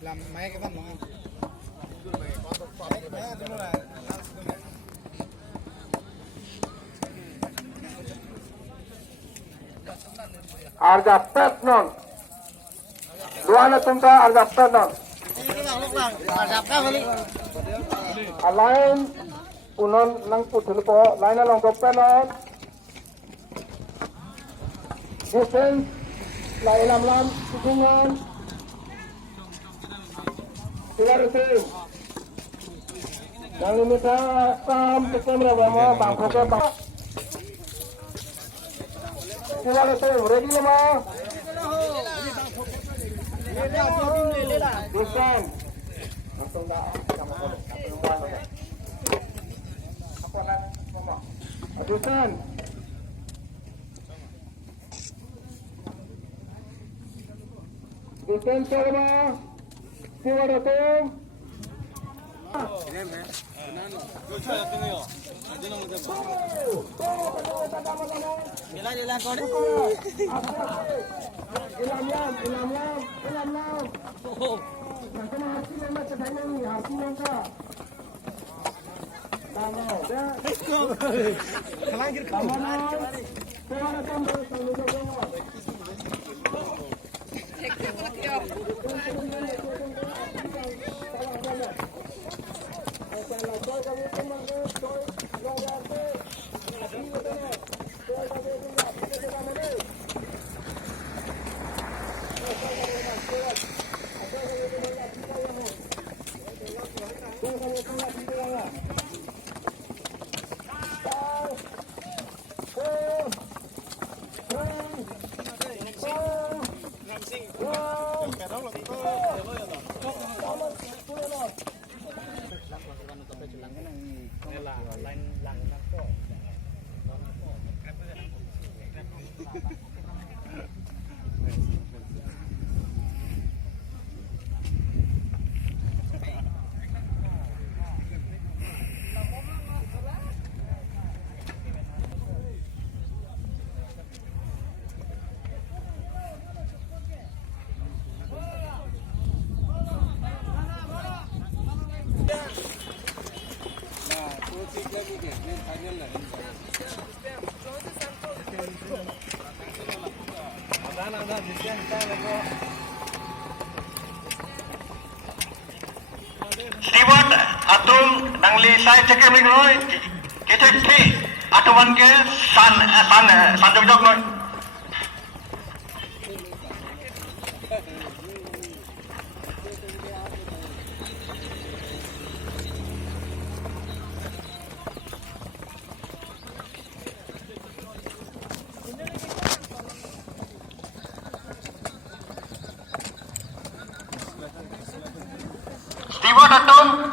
làm mấy cái văn nó Arjapet non. Dua na tunta arjapet non. Alain unon nang putul po lain na long dopen non. Defense lain lam tukungan. Tilar itu. Yang ini tam tukum berapa bangko ke bang. Tilar itu ready lama. Defense. Langsung dah sama kau. Apa nak? Defense. Defense sama. Tilar itu. Steward atum nangli sai cekem ring noi ketek thi atuan ke san jok noi Steward atum